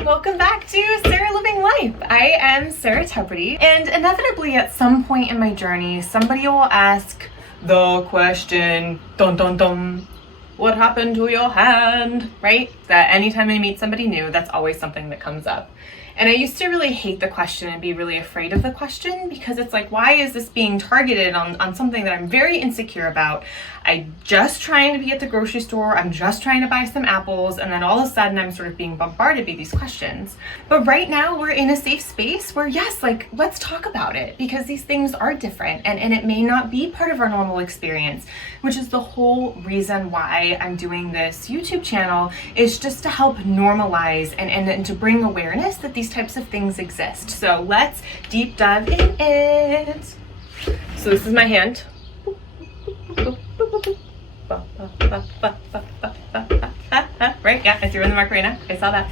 and welcome back to Sarah Living Life. I am Sarah Tepperty, and inevitably at some point in my journey, somebody will ask the question, dun dun dun, what happened to your hand, right? That anytime I meet somebody new, that's always something that comes up. And I used to really hate the question and be really afraid of the question because it's like, why is this being targeted on something that I'm very insecure about? I'm just trying to be at the grocery store, I'm just trying to buy some apples, and then all of a sudden I'm sort of being bombarded by these questions. But right now we're in a safe space where yes, like let's talk about it because these things are different and it may not be part of our normal experience, which is the whole reason why I'm doing this YouTube channel, is just to help normalize and to bring awareness that these types of things exist. So let's deep dive in it. So this is my hand. Right? Yeah, I threw in the Macarena. I saw that.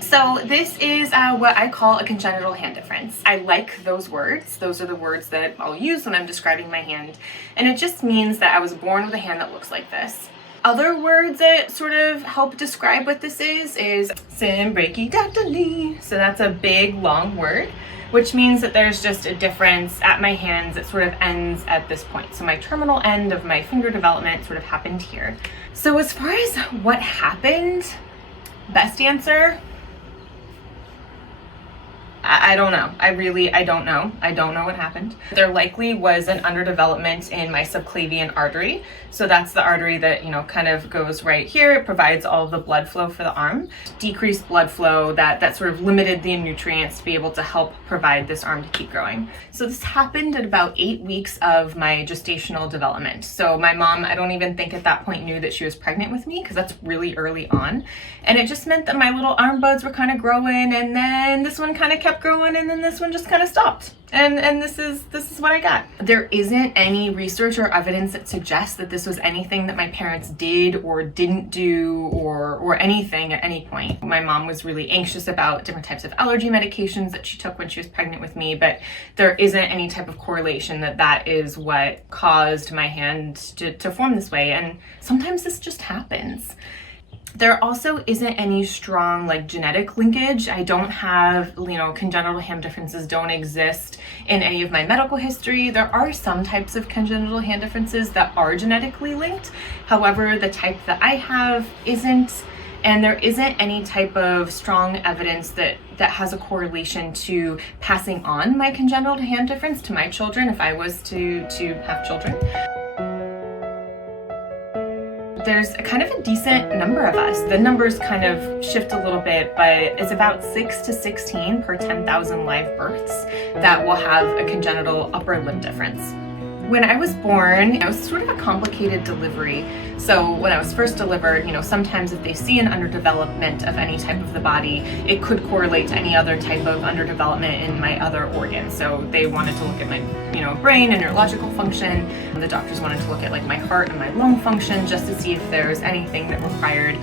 So this is what I call a congenital hand difference. I like those words. Those are the words that I'll use when I'm describing my hand. And it just means that I was born with a hand that looks like this. Other words that sort of help describe what this is symbrachydactyly. So that's a big, long word, which means that there's just a difference at my hands that sort of ends at this point. So my terminal end of my finger development sort of happened here. So as far as what happened, best answer, I don't know. I don't know. I don't know what happened. There likely was an underdevelopment in my subclavian artery. So that's the artery that, kind of goes right here. It provides all of the blood flow for the arm. Decreased blood flow that sort of limited the nutrients to be able to help provide this arm to keep growing. So this happened at about 8 weeks of my gestational development. So my mom, I don't even think at that point knew that she was pregnant with me because that's really early on. And it just meant that my little arm buds were kind of growing, and then this one kind of kept growing, and then this one just kind of stopped. And this is what I got. There isn't any research or evidence that suggests that this was anything that my parents did or didn't do or anything at any point. My mom was really anxious about different types of allergy medications that she took when she was pregnant with me, but there isn't any type of correlation that is what caused my hand to form this way. And sometimes this just happens. There also isn't any strong genetic linkage. I don't have, congenital hand differences don't exist in any of my medical history. There are some types of congenital hand differences that are genetically linked. However, the type that I have isn't, and there isn't any type of strong evidence that has a correlation to passing on my congenital hand difference to my children if I was to have children. There's kind of a decent number of us. The numbers kind of shift a little bit, but it's about 6 to 16 per 10,000 live births that will have a congenital upper limb difference. When I was born, it was sort of a complicated delivery. So when I was first delivered, sometimes if they see an underdevelopment of any type of the body, it could correlate to any other type of underdevelopment in my other organs. So they wanted to look at my, brain and neurological function. The doctors wanted to look at my heart and my lung function just to see if there was anything that required,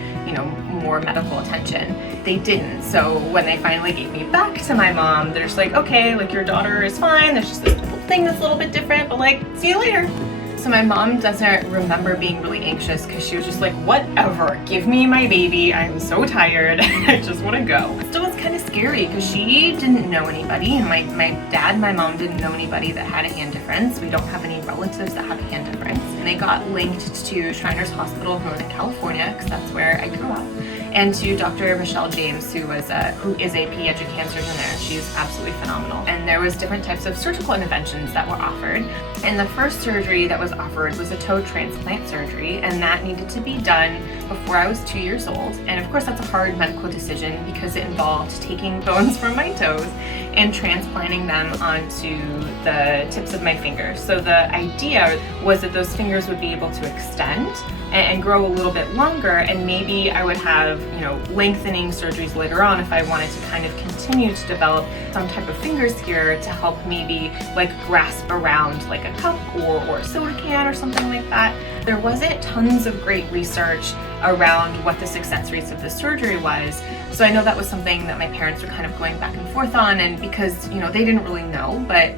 more medical attention. They didn't. So when they finally gave me back to my mom, they're just like, okay, your daughter is fine. There's just this little thing that's a little bit different, but see you later. So my mom doesn't remember being really anxious because she was just like, whatever, give me my baby. I'm so tired. I just want to go. Still, it's kind of scary because she didn't know anybody, and my dad and my mom didn't know anybody that had a hand difference. We don't have any relatives that have a hand difference. And they got linked to Shriners Hospital of Northern California because that's where I grew up, and to Dr. Michelle James, who is a pediatric cancer surgeon there. She's absolutely phenomenal. And there was different types of surgical interventions that were offered. And the first surgery that was offered was a toe transplant surgery, and that needed to be done before I was 2 years old. And of course, that's a hard medical decision because it involved taking bones from my toes and transplanting them onto the tips of my fingers. So the idea was that those fingers would be able to extend and grow a little bit longer, and maybe I would have, lengthening surgeries later on if I wanted to kind of continue to develop some type of fingers here to help maybe grasp around a cup or a soda can or something like that. There wasn't tons of great research around what the success rates of the surgery was. So I know that was something that my parents were kind of going back and forth on, and because, they didn't really know, but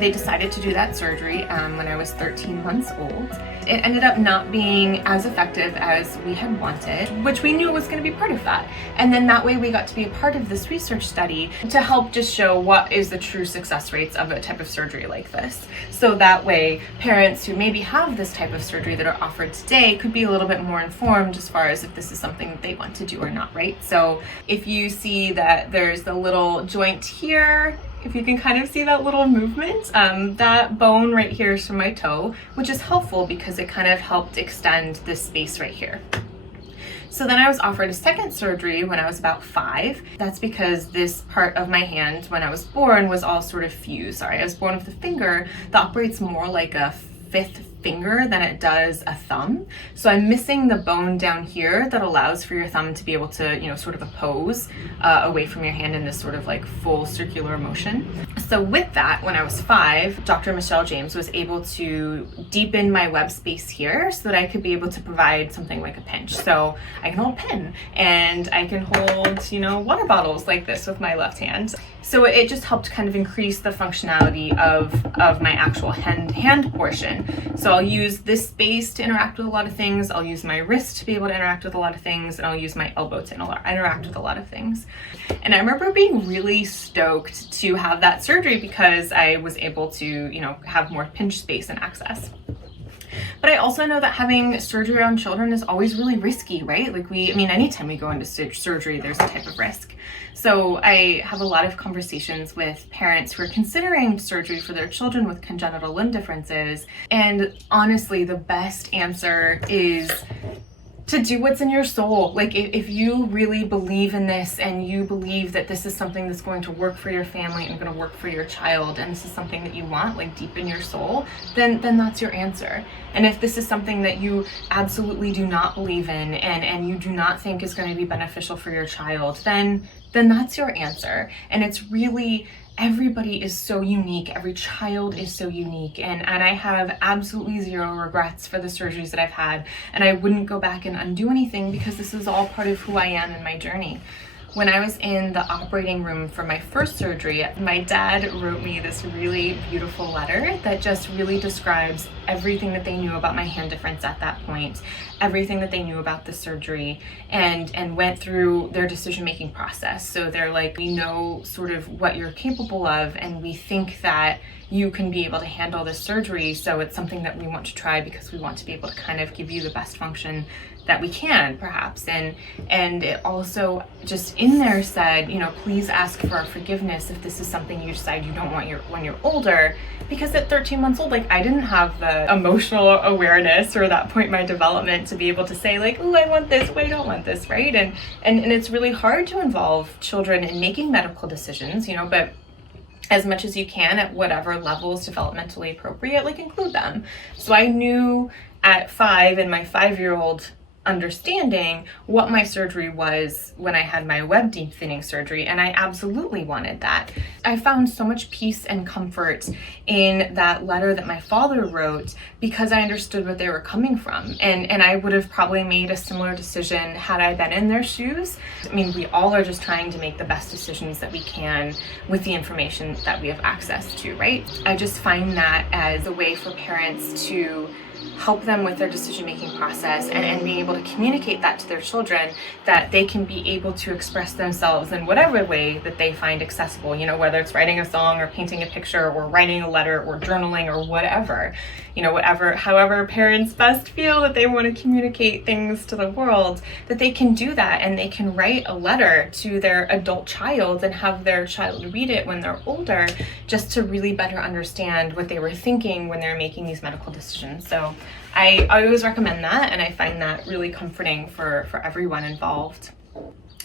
They decided to do that surgery when I was 13 months old. It ended up not being as effective as we had wanted, which we knew was going to be part of that. And then that way we got to be a part of this research study to help just show what is the true success rates of a type of surgery like this. So that way parents who maybe have this type of surgery that are offered today could be a little bit more informed as far as if this is something that they want to do or not, right? So if you see that there's the little joint here, if you can kind of see that little movement, that bone right here is from my toe, which is helpful because it kind of helped extend this space right here. So then I was offered a second surgery when I was about 5. That's because this part of my hand when I was born was all sort of fused. Sorry, I was born with a finger that operates more like a fifth finger than it does a thumb. So I'm missing the bone down here that allows for your thumb to be able to, you know, sort of oppose away from your hand in this sort of like full circular motion. So with that, when I was 5, Dr. Michelle James was able to deepen my web space here so that I could be able to provide something like a pinch. So I can hold a pen and I can hold, you know, water bottles like this with my left hand. So it just helped kind of increase the functionality of my actual hand portion. So I'll use this space to interact with a lot of things. I'll use my wrist to be able to interact with a lot of things, and I'll use my elbow to interact with a lot of things. And I remember being really stoked to have that surgery because I was able to, you know, have more pinch space and access. But I also know that having surgery on children is always really risky, right? Like anytime we go into surgery, there's a type of risk. So I have a lot of conversations with parents who are considering surgery for their children with congenital limb differences. And honestly, the best answer is to do what's in your soul. Like if you really believe in this and you believe that this is something that's going to work for your family and going to work for your child, and this is something that you want like deep in your soul, then that's your answer. And if this is something that you absolutely do not believe in and you do not think is going to be beneficial for your child, then that's your answer. And it's really, everybody is so unique. Every child is so unique. And I have absolutely zero regrets for the surgeries that I've had. And I wouldn't go back and undo anything because this is all part of who I am in my journey. When I was in the operating room for my first surgery, my dad wrote me this really beautiful letter that just really describes everything that they knew about my hand difference at that point, everything that they knew about the surgery, and went through their decision-making process. So they're like, we know sort of what you're capable of, and we think that you can be able to handle this surgery, so it's something that we want to try because we want to be able to kind of give you the best function that we can, perhaps. And it also just in there said, you know, please ask for our forgiveness if this is something you decide you don't want when you're older, because at 13 months old, like I didn't have the emotional awareness or that point in my development to be able to say like, oh, I want this, oh, I don't want this, right? And it's really hard to involve children in making medical decisions, you know, but as much as you can at whatever level is developmentally appropriate, like include them. So I knew at 5 in my 5-year-old understanding what my surgery was when I had my web deep thinning surgery, and I absolutely wanted that. I found so much peace and comfort in that letter that my father wrote because I understood what they were coming from, and I would have probably made a similar decision had I been in their shoes. I mean, we all are just trying to make the best decisions that we can with the information that we have access to, right? I just find that as a way for parents to help them with their decision-making process and being able to communicate that to their children, that they can be able to express themselves in whatever way that they find accessible, you know, whether it's writing a song or painting a picture or writing a letter or journaling or whatever, you know, however parents best feel that they want to communicate things to the world, that they can do that, and they can write a letter to their adult child and have their child read it when they're older, just to really better understand what they were thinking when they're making these medical decisions. So I always recommend that, and I find that really comforting for everyone involved,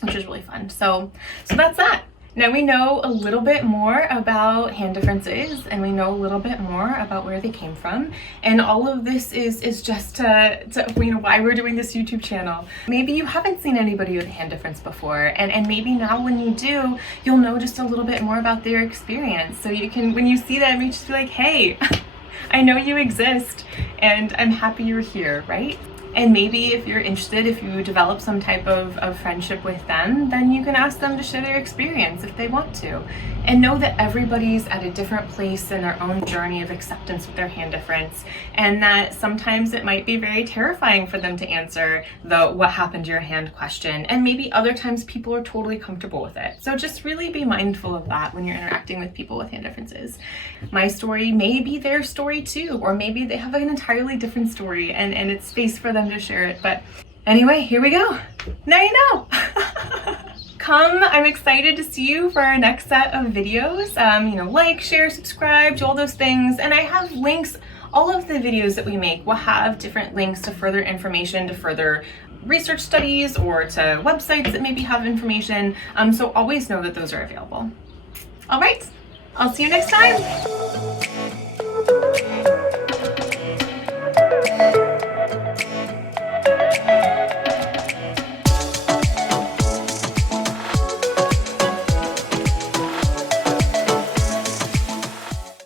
which is really fun. So that's that. Now we know a little bit more about hand differences, and we know a little bit more about where they came from, and all of this is just to you know, why we're doing this YouTube channel. Maybe you haven't seen anybody with a hand difference before, and maybe now when you do, you'll know just a little bit more about their experience, so you can, when you see them, you just be like, hey, I know you exist, and I'm happy you're here, right? And maybe if you're interested, if you develop some type of friendship with them, then you can ask them to share their experience if they want to. And know that everybody's at a different place in their own journey of acceptance with their hand difference, and that sometimes it might be very terrifying for them to answer the what happened to your hand question, and maybe other times people are totally comfortable with it. So just really be mindful of that when you're interacting with people with hand differences. My story may be their story too, or maybe they have an entirely different story and it's space for them to share it. But anyway, here we go. Now you know. Come, I'm excited to see you for our next set of videos. Like, share, subscribe, do all those things. And I have links. All of the videos that we make will have different links to further information, to further research studies, or to websites that maybe have information. So always know that those are available. All right, I'll see you next time.